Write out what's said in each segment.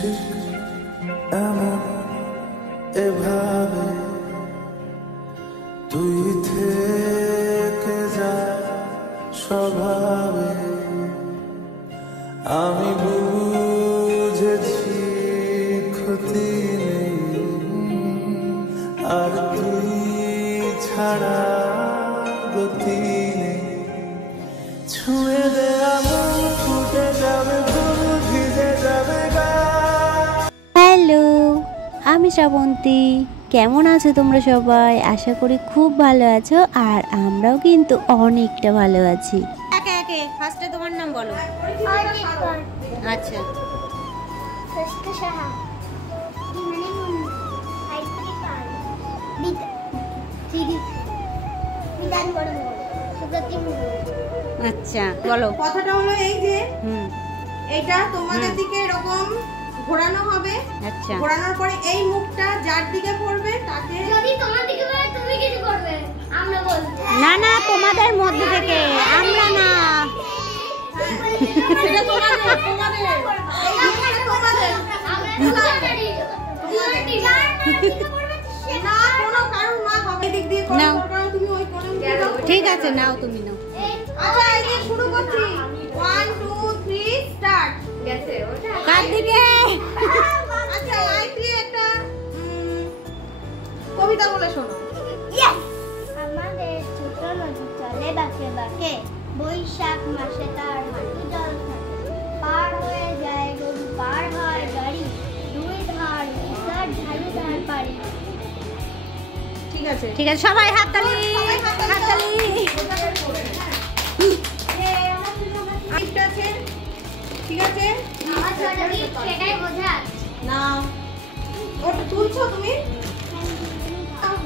ঠিক এমন এভাবে তুই থেকে যা স্বভাবে আমি বুঝেছি ক্ষতি নেই আর তুই ছাড়া গতি নেই ছুঁয়ে দে আমার ফুটে যাবে ফুল ভিজে যাবে গা। হ্যালো, আমি শ্রাবন্তী। কেমন আছো তোমরা সবাই? আশা করি খুব ভালো আছো, আর আমরাও কিন্তু অনেকটা ভালো আছি। একে একে ফার্স্টে তোমার নাম বলো। আচ্ছা, আচ্ছা বলো। কথাটা হলো এই যে এইটা তোমাদের দিকে এরকম ঘোরানো হবে। আচ্ছা, ঘোরানোর পরে এই মুখটা যার দিকে পড়বে তাকে, যদি তোমার দিকে পড়ে তুমি কিছু করবে, আমরা বলবো না না তোমাদের মধ্যে থেকে, আমরা না। এটা তোমাদের তোমাদের এই মুখটা তোমাদের, না কোনো কারণ না হবে দিক দিয়ে নাও। করো তুমি ওই কোণে উঠে দাও। ঠিক আছে, নাও তুমি নাও। আচ্ছা এই যে শুরু করছি 1 2 3 স্টার্ট। গেছে ওটা কার দিকে? আচ্ছা আইটি একটা কবিতা বলে শোনো। আমাদের ছোট নদী চলে বাঁকে বাঁকে, বৈশাখ মাসে তার হাঁটু জল থাকে, পার হয়ে যায় গরু, পার হয় গাড়ি, দুই ধার ইসার ঝাড়ু ধার পারি। ঠিক আছে ঠিক আছে, সবাই হাততালি, হাততালি। আইটা আছে, ঠিক আছে আমার ছোট গিফট সেটাই বোঝা। না ওটা তুলছো তুমি,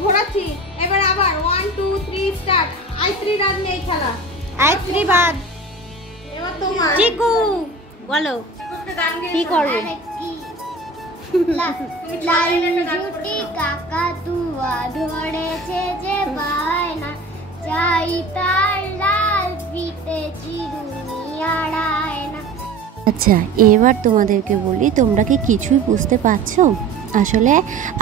ঘোরাচ্ছি এবার আবার 1 2 3 স্টার্ট। আইত্রি রাত নেই খেলা, আইত্রি বাদ। এবার তোমার চিকু বলো কি করবে? লালুটি কাকাতুয়া ধরেছে যে বায়না, চাই তার লাল ফিতে চিরুনি আড়ায় না। আচ্ছা, এবার তোমাদেরকে বলি, তোমরা কি কিছুই বুঝতে পারছো? আসলে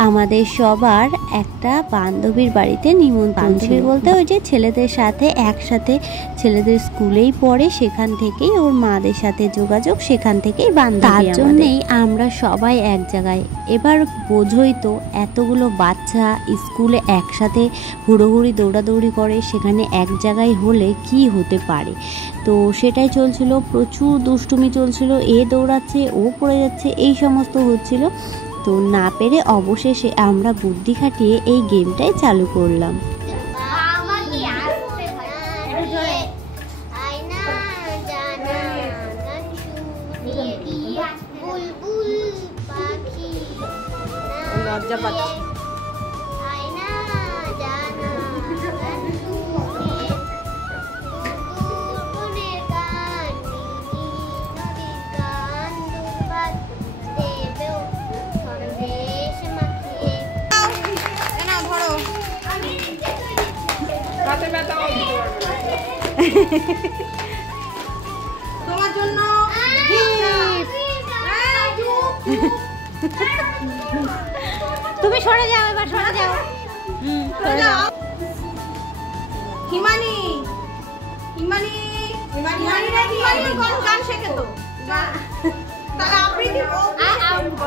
আমাদের সবার একটা বান্ধবীর বাড়িতে নিমন্ত্রণ ছিল। বলতে ওই যে ছেলেদের সাথে একসাথে, ছেলেদের স্কুলেই পড়ে, সেখান থেকেই ওর মাদের সাথে যোগাযোগ, সেখান থেকেই বান্ধবী। তার জন্যেই আমরা সবাই এক জায়গায়। এবার বোঝোই তো, এতগুলো বাচ্চা স্কুলে একসাথে হুড়োহুড়ি দৌড়াদৌড়ি করে, সেখানে এক জায়গায় হলে কি হতে পারে। তো সেটাই চলছিল, প্রচুর দুষ্টুমি চলছিল, এ দৌড়াচ্ছে, ও পড়ে যাচ্ছে, এই সমস্ত হচ্ছিল। তো না পেরে অবশেষে আমরা বুদ্ধি খাটিয়ে এই গেমটাই চালু করলাম। আমার কি আসতে হয় আয়না জানা ননসুনি বুলবুল পাখি লজ্জা পাচ্ছি। আয়না জানা ননসুনি বুলবুলের গান নদীর গান দুর্বাদ দেবেও সন্দেশ মাখিয়ে। না ধরো তোমার জন্য তুমি সরে যাও, এবার সরে যাও। সরে যাও। হিমানি হিমানি হিমানি কোন গান শেখে তো? তাহলে আবৃত্তি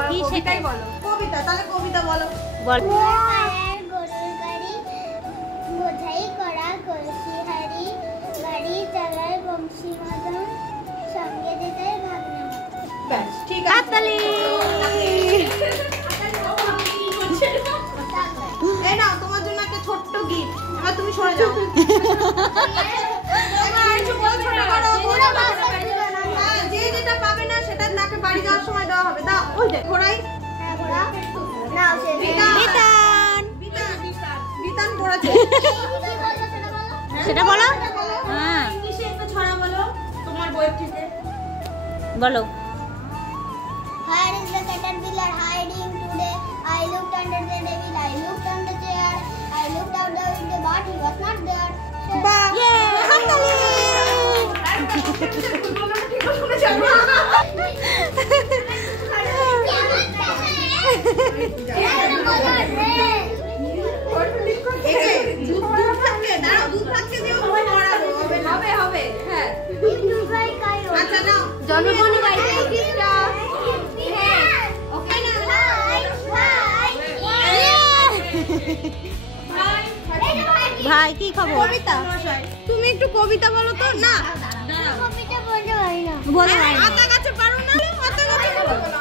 কি সেটাই বলো, কবিতা, তাহলে কবিতা বলো। বল। গরুর গাড়ি বোঝাই করা কলসি হাড়ি, গাড়ি চালায় বংশী মদন, সঙ্গে যেতে ভাবনা। ব্যাস ঠিক আছে। হাততালি। এই নাও তোমার জন্য একটা ছোট্ট গিফট। এবার তুমি সরে যাও। এবার একটু বড় ছোট করো, বড় বাচ্চা। হ্যাঁ, যে যেটা পাবে না সেটা তাকে বাড়ি যাওয়ার সময় দেওয়া হবে। দাও ওই যে ঘোড়াই। হ্যাঁ বড়া নাও সে বিতান। বিতান পড়েছে। সেটা বলো। হ্যাঁ ইংলিশে একটা ছড়া বলো তোমার বইয়ের থেকে। বলো। Where is the caterpillar hiding today? I looked under the table, I looked on the chair, I looked out the window, but he was not there. বাহ, হাততালি। আমি জন্মদিনে বাড়িতে গিফটটা ভাই কি খবর? কবিতা, তুমি একটু কবিতা বলো তো। না কবিতা বলতে পারি না। বলো ভাই। আতা গাছে পারো না, আতা গাছে পারো না।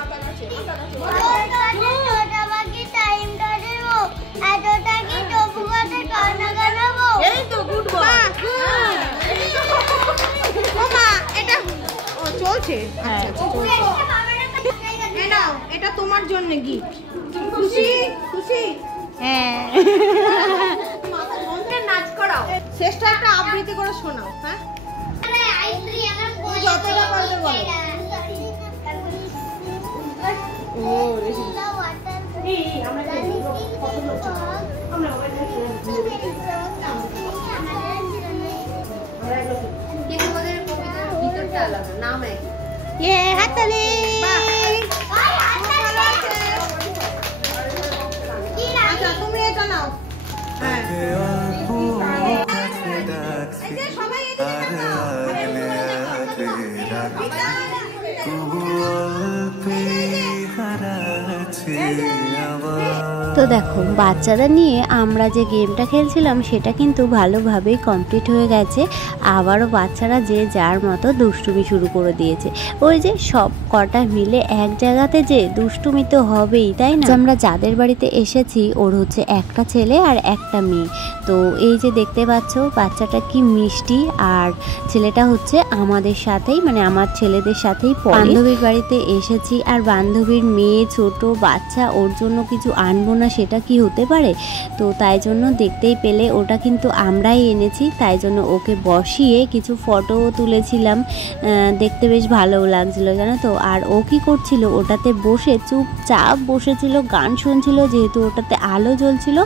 এই তো গুড বয়। ওমা এটা চলছে। আচ্ছা চলছে। এই নাও, এটা তোমার জন্য গিফট। খুশি খুশি? হ্যাঁ। নাচ করাও, শেষটা একটা আবৃত্তি করে শোনাও। হ্যাঁ যতটা পারবে বলো। হাততালি। আচ্ছা তুমি এটা নাও। হ্যাঁ তো দেখো বাচ্চাদের নিয়ে আমরা যে গেমটা খেলছিলাম সেটা কিন্তু ভালোভাবেই কমপ্লিট হয়ে গেছে। আবারও বাচ্চারা যে যার মতো দুষ্টুমি শুরু করে দিয়েছে। ওই যে সব কটা মিলে এক জায়গাতে যে দুষ্টুমি তো হবেই, তাই না? আমরা যাদের বাড়িতে এসেছি ওর হচ্ছে একটা ছেলে আর একটা মেয়ে। তো এই যে দেখতে পাচ্ছ বাচ্চাটা কি মিষ্টি, আর ছেলেটা হচ্ছে আমাদের সাথেই মানে আমার ছেলেদের সাথেই পড়ে। বান্ধবীর বাড়িতে এসেছি আর বান্ধবীর মেয়ে ছোট বাচ্চা, ওর জন্য কিছু আনবো না সেটা কি হতে পারে? তো তাই জন্য দেখতেই পেলে ওটা কিন্তু আমরাই এনেছি, তাই জন্য ওকে বসিয়ে কিছু ফটোও তুলেছিলাম। দেখতে বেশ ভালোও লাগছিল জানো তো। আর ও কি করছিল, ওটাতে বসে চুপচাপ বসেছিল, গান শুনছিল, যেহেতু ওটাতে আলো জ্বলছিল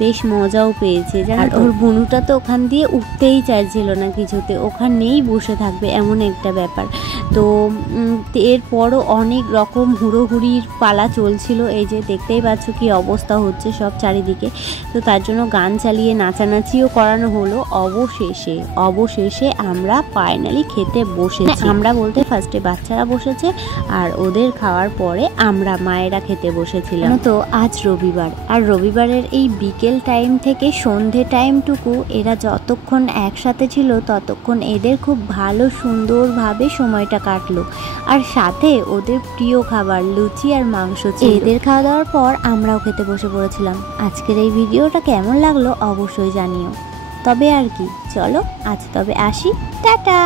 বেশ মজাও পেয়েছে জানো। আর ওর বনুটা তো ওখান দিয়ে উঠতেই চাইছিল না কিছুতে, ওখানেই বসে থাকবে এমন একটা ব্যাপার। তো এরপরও অনেক রকম হুড়োহুড়ির পালা চলছিল। এই যে দেখতেই পাচ্ছ কি অবস্থা হচ্ছে সব চারিদিকে। তো তার জন্য গান চালিয়ে নাচানাচিও করানো হলো। অবশেষে আমরা ফাইনালি খেতে বসেছি। আমরা বলতে ফার্স্টে বাচ্চারা বসেছে আর ওদের খাওয়ার পরে আমরা মায়েরা খেতে বসেছিলাম। তো আজ রবিবার, আর রবিবারের এই বিকেল টাইম থেকে সন্ধে টাইমটুকু এরা যতক্ষণ একসাথে ছিল ততক্ষণ এদের খুব ভালো সুন্দরভাবে সময়টা কাটলো। আর সাথে ওদের প্রিয় খাবার লুচি আর মাংস ছিল। এদের খাওয়া দাওয়ার পর আমরাও খেতে বসে পড়েছিলাম। আজকের এই ভিডিওটা কেমন লাগলো অবশ্যই জানিও। তবে আর কি, চলো আজ তবে আসি, টাটা।